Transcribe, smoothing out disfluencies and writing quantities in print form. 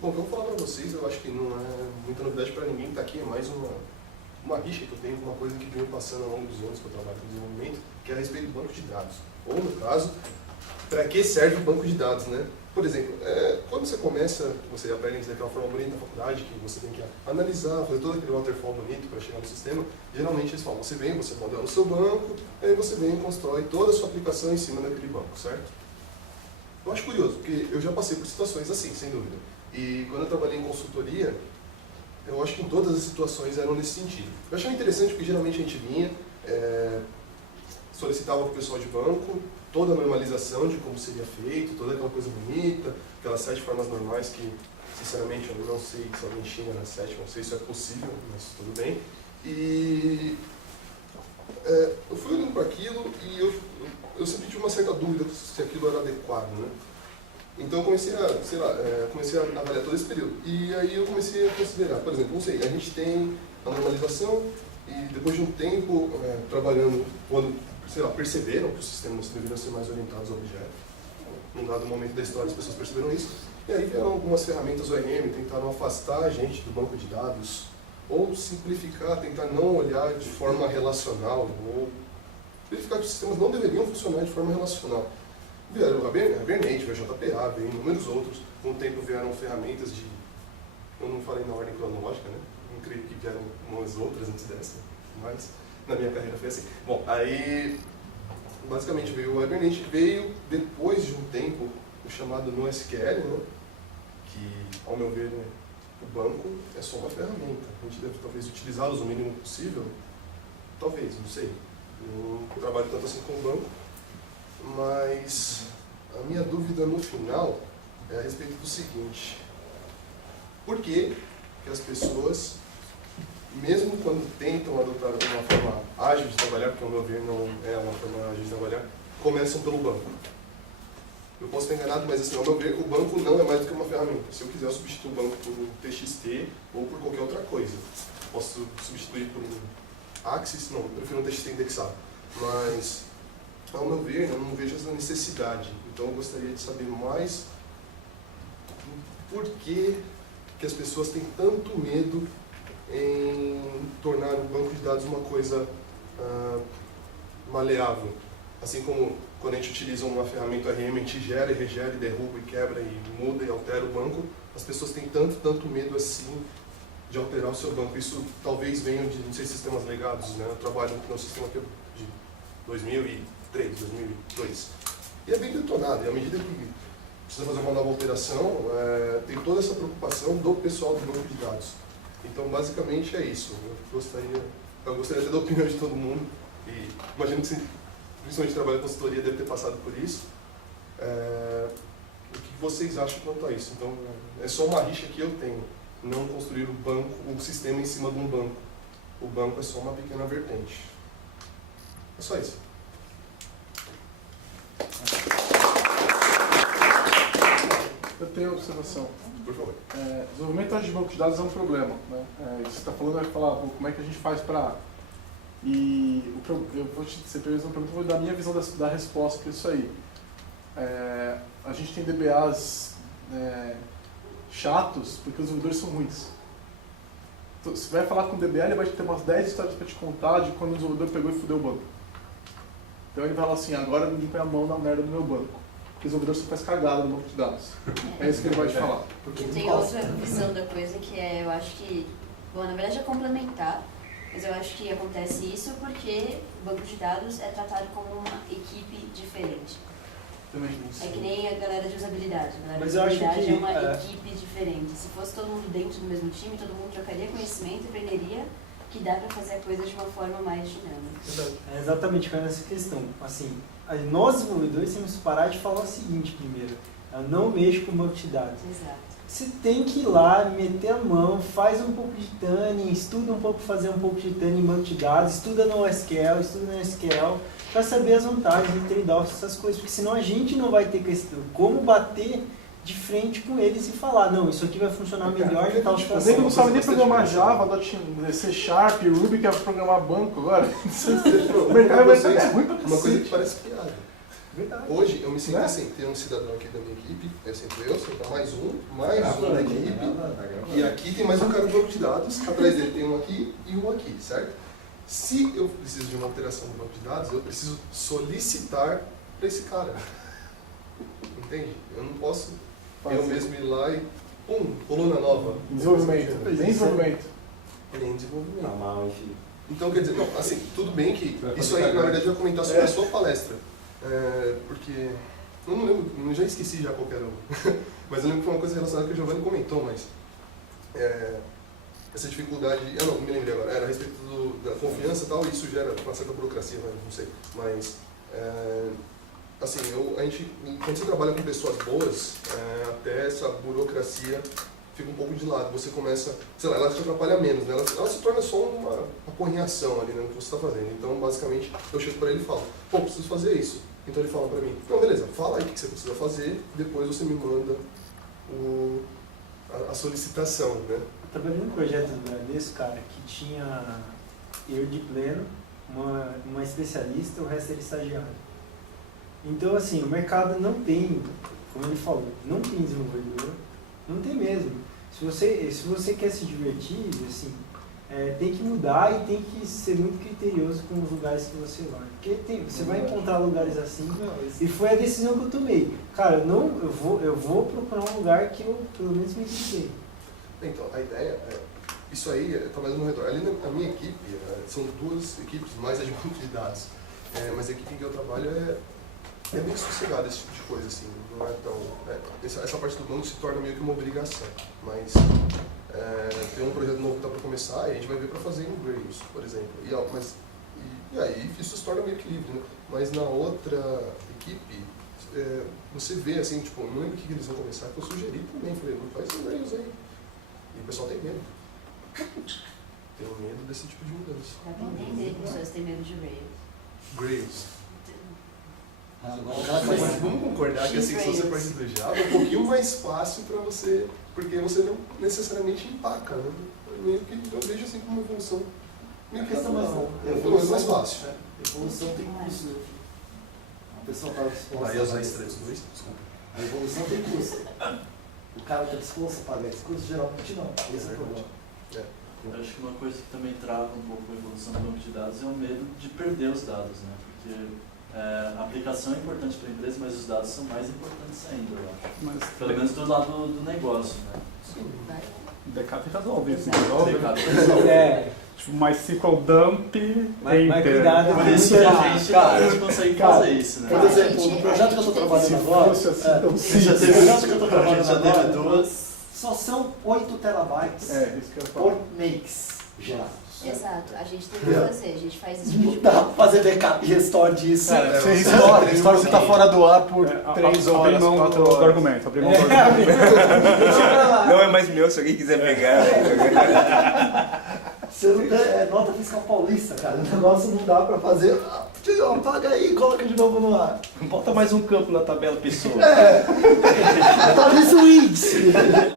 Bom, o que eu vou falar para vocês, eu acho que não é muita novidade para ninguém que está aqui, é mais uma rixa que eu tenho, uma coisa que venho passando ao longo dos anos que eu trabalho com desenvolvimento, que é a respeito do banco de dados. Ou, no caso, para que serve o banco de dados, né? Por exemplo, quando você começa, você aprende daquela forma bonita na faculdade, que você tem que analisar, fazer todo aquele waterfall bonito para chegar no sistema, geralmente eles falam, você modela o seu banco, aí você vem e constrói toda a sua aplicação em cima daquele banco, certo? Eu acho curioso, porque eu já passei por situações assim, sem dúvida. E quando eu trabalhei em consultoria, eu acho que em todas as situações eram nesse sentido. Eu achava interessante porque geralmente a gente vinha, solicitava para o pessoal de banco toda a normalização de como seria feito, toda aquela coisa bonita, aquelas 7 formas normais que, sinceramente, eu não sei se alguém xinga na 7, não sei se é possível, mas tudo bem. E eu fui olhando para aquilo e eu sempre tive uma certa dúvida se aquilo era adequado, né? Então eu comecei a avaliar todo esse período. E aí eu comecei a considerar, por exemplo, não sei, a gente tem a normalização e depois de um tempo trabalhando, quando, perceberam que os sistemas deveriam ser mais orientados ao objeto. Num dado momento da história as pessoas perceberam isso. E aí vieram algumas ferramentas ORM, tentaram afastar a gente do banco de dados, ou simplificar, tentar não olhar de forma relacional, ou verificar que os sistemas não deveriam funcionar de forma relacional. Vieram a Hibernate, a JPA, veio inúmeros outros. Com o tempo vieram ferramentas de... Eu não falei na ordem cronológica, né? Não creio que vieram umas outras antes dessa, mas na minha carreira foi assim. Bom, aí basicamente veio o Hibernate, veio depois de um tempo o chamado NoSQL, né? Que, ao meu ver, né, o banco é só uma ferramenta. A gente deve talvez utilizá-los o mínimo possível. Talvez, não sei. Eu não trabalho tanto assim com o banco. Mas a minha dúvida no final é a respeito do seguinte: por que as pessoas, mesmo quando tentam adotar uma forma ágil de trabalhar, porque ao meu ver não é uma forma ágil de trabalhar, começam pelo banco? Eu posso estar enganado, mas assim, ao meu ver, o banco não é mais do que uma ferramenta. Se eu quiser, eu substituo o banco por um TXT ou por qualquer outra coisa. Posso substituir por um Axis, não, eu prefiro um TXT indexado. Mas, ao meu ver, eu não vejo essa necessidade. Então eu gostaria de saber mais por que as pessoas têm tanto medo em tornar o banco de dados uma coisa maleável. Assim como quando a gente utiliza uma ferramenta ORM, a gente gera e regera, e derruba e quebra e muda e altera o banco, as pessoas têm tanto medo assim de alterar o seu banco. Isso talvez venha de, não sei, sistemas legados, né? Eu trabalho no sistema que é de 2003, 2002. E é bem detonado, e à medida que precisa fazer uma nova alteração, tem toda essa preocupação do pessoal do banco de dados. Então, basicamente é isso. Eu gostaria de ter a opinião de todo mundo, e imagino que, principalmente trabalho em consultoria, deve ter passado por isso. O que vocês acham quanto a isso? Então, é só uma rixa que eu tenho, não construir o sistema em cima de um banco. O banco é só uma pequena vertente. É só isso. Eu tenho uma observação. Por favor. Desenvolvimento de banco de dados é um problema, né? Você está falando, vai falar, como é que a gente faz para... E eu vou te ser pergunta, uma pergunta, vou dar a minha visão da resposta para isso aí. A gente tem DBAs chatos porque os desenvolvedores são ruins. Então, você vai falar com o DBA, ele vai ter umas 10 histórias para te contar de quando o desenvolvedor pegou e fudeu o banco. Então ele vai falar assim, agora ninguém põe a mão na merda do meu banco. Porque o desenvolvedor só faz cagada no banco de dados. É isso que ele vai te falar. Eu tenho outra visão da coisa que eu acho que, bom, na verdade é complementar, mas eu acho que acontece isso porque o banco de dados é tratado como uma equipe diferente. É que nem a galera de usabilidade. A galera de usabilidade é uma equipe diferente. Se fosse todo mundo dentro do mesmo time, todo mundo trocaria conhecimento e aprenderia que dá para fazer a coisa de uma forma mais dinâmica. É exatamente com essa questão. Assim, nós desenvolvedores temos que parar de falar o seguinte primeiro. Eu não mexo com banco de dados. Exato. Você tem que ir lá, meter a mão, faz um pouco de tuning, estuda um pouco, fazer um pouco de tuning em banco de dados, estuda no SQL, estuda no SQL, para saber as vantagens de trade-offs, essas coisas, porque senão a gente não vai ter como bater de frente com eles e falar, não, isso aqui vai funcionar melhor em tal situação. Ele não sabe nem programar Java, C Sharp, Ruby, que é programar banco agora. O mercado é ruim pra cacete. Uma coisa que parece piada. Verdade. Hoje eu me sinto Né? assim, tem um cidadão aqui da minha equipe, é sempre eu, sempre mais um da equipe, e aqui tem mais um cara do banco de dados, atrás dele tem um aqui e um aqui, certo? Se eu preciso de uma alteração do banco de dados, eu preciso solicitar para esse cara. Entende? Eu não posso eu mesmo ir lá e pum, coluna nova. Desenvolvimento. Nem desenvolvimento. Nem desenvolvimento. Tá mal, enfim. Então, quer dizer, não, assim, tudo bem que isso aí, na verdade, eu ia comentar sobre a sua palestra. Porque, eu não lembro, eu já esqueci já qual que era mas eu lembro que foi uma coisa relacionada que o Giovanni comentou, mas essa dificuldade, eu não me lembrei agora, era a respeito da confiança e tal, e isso gera uma certa burocracia, mas não sei. Mas, assim, a gente, quando você trabalha com pessoas boas, até essa burocracia fica um pouco de lado. Você começa, sei lá, ela te atrapalha menos, né? Ela se torna só uma correção ali, né, no que você está fazendo. Então, basicamente, eu chego para ele e falo, pô, preciso fazer isso. Então ele fala para mim, não, beleza, fala aí o que você precisa fazer, depois você me manda a solicitação, né? Eu trabalhei num projeto do Bradesco, cara, que tinha eu de pleno, uma especialista, o resto era estagiário. Então, assim, o mercado não tem, como ele falou, não tem desenvolvedor, não tem mesmo. Se você quer se divertir, assim, tem que mudar e tem que ser muito criterioso com os lugares que você vai. Porque você vai encontrar lugares assim, e foi a decisão que eu tomei. Cara, eu vou procurar um lugar que eu, pelo menos, me identifiquei. Então, a ideia isso aí está mais no redor. Ali na minha equipe, são duas equipes, mais a de banco de dados. Mas a equipe em que eu trabalho é bem sossegada esse tipo de coisa, assim. Não é tão... essa parte do banco se torna meio que uma obrigação. Mas tem um projeto novo que está para começar e a gente vai ver para fazer em Grails, por exemplo. E aí isso se torna meio que livre, né? Mas na outra equipe, você vê assim, tipo, não lembro o que eles vão começar, que eu sugeri também. Falei, não faz em Grails aí. E o pessoal tem medo. Tem medo desse tipo de mudança. Dá pra entender que as pessoas têm medo de Rails. Grails. Mas Vamos concordar que assim, se você parte do Java, é um pouquinho mais fácil para você, porque você não necessariamente empaca, né? Meio que eu vejo assim como uma evolução meio que natural. Pelo menos mais fácil. evolução tem custo, né? A pessoa está disposta Aí usar estrelas dois, desculpa. A evolução tem custo. O cara está disposto a pagar esse custo, geralmente não. Esse é o problema. Eu acho que uma coisa que também trava um pouco a evolução do banco de dados é o medo de perder os dados, né? Porque a aplicação é importante para a empresa, mas os dados são mais importantes ainda, eu acho. Mas Pelo menos do lado do negócio, né? Decap resolve isso. Exato. Resolve. Tipo, MySQL dump, Mas enter. cuidado, Por isso que a gente consegue fazer isso, né? Por exemplo, no projeto que eu estou trabalhando Se agora, fosse assim, tão no simples. projeto que eu estou A gente trabalhando já teve agora, duas. só são 8 terabytes Isso que eu ia por falar. makes gerados. Exato, a gente tem que fazer, a gente faz esse tipo Não de dá pra fazer backup e restore disso. Cara, você restore, você tá fora do ar por 3 Abrir horas, mão 4 do horas. argumento, abrir mão do argumento. Não é mais meu, se alguém quiser pegar. Você não tem, nota fiscal paulista, cara. O negócio não dá pra fazer. Apaga aí e coloca de novo no ar. Bota mais um campo na tabela pessoa. Atualiza o índice.